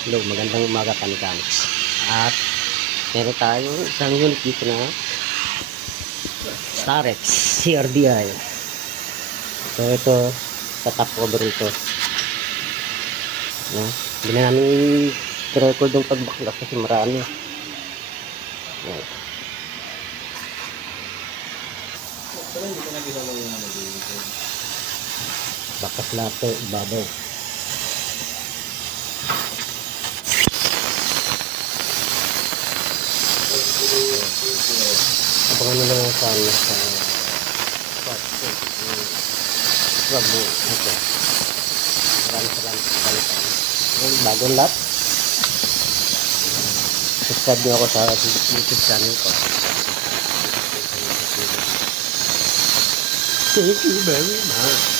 Hello, magandang umaga kanikan. At meron tayong isang unit dito na Starex CRDI. So ito, sa top cover ito. No? Hindi na namin record yung pagbaklas kasi marami. No. Bakas lahat ito, ibabaw. Abangan nyo lang sa part wag mo ito. Maraming salamat sa palitan. Yung bagong lap. Subscribe nyo ako sa YouTube channel ko. Thank you very much.